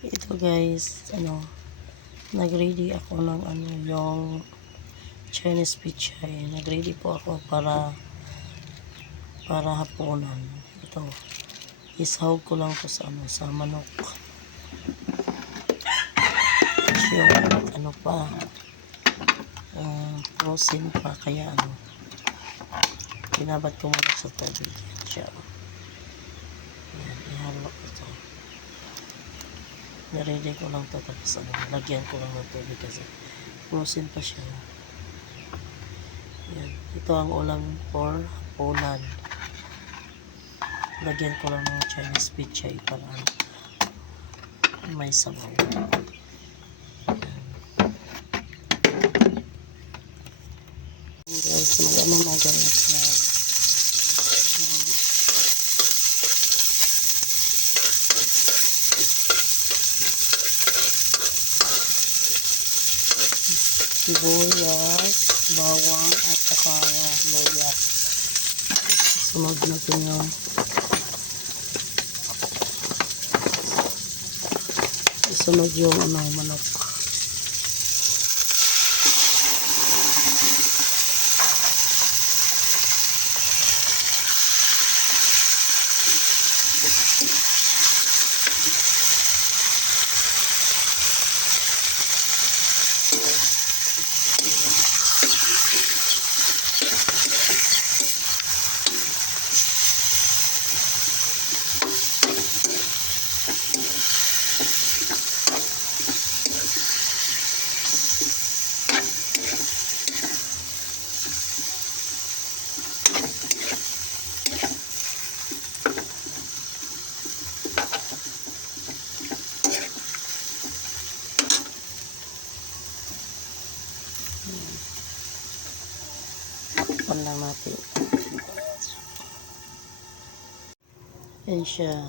Ito guys, nag-ready ako ng yung Chinese pichay. Nag-ready po ako para hapunan. Ito, isahog ko lang to sa sa manok. Yung frozen pa, kaya binabad ko muna sa tubig. Yan siya. Yan, ihalo ko ito. Niready ko lang ito, tapos lagyan ko lang ng tubig kasi frozen pa siya. Yan. Ito ang ulam for hapunan. Lagyan ko lang ng Chinese pichay para may sabaw. Guys, mag-ano na guys na sibuyas, bawang at saka luya. Sunod natin yung isunod yung manok. Takpan lang natin. Yan siya.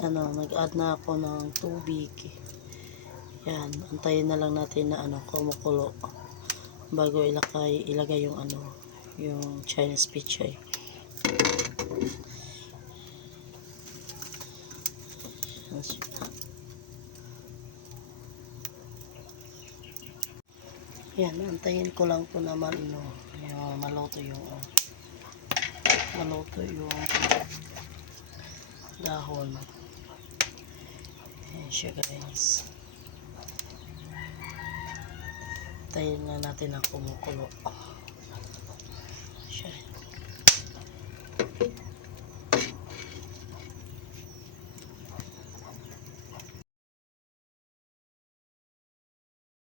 Nag-add na ako ng tubig. Yan. Antayin na lang natin na kumukulo bago ilagay yung yung Chinese pichay. Yan siya. Yan, antayin ko lang po naman yung maluto yung dahon. Yan siya guys. Antayin na natin ang kumukulo.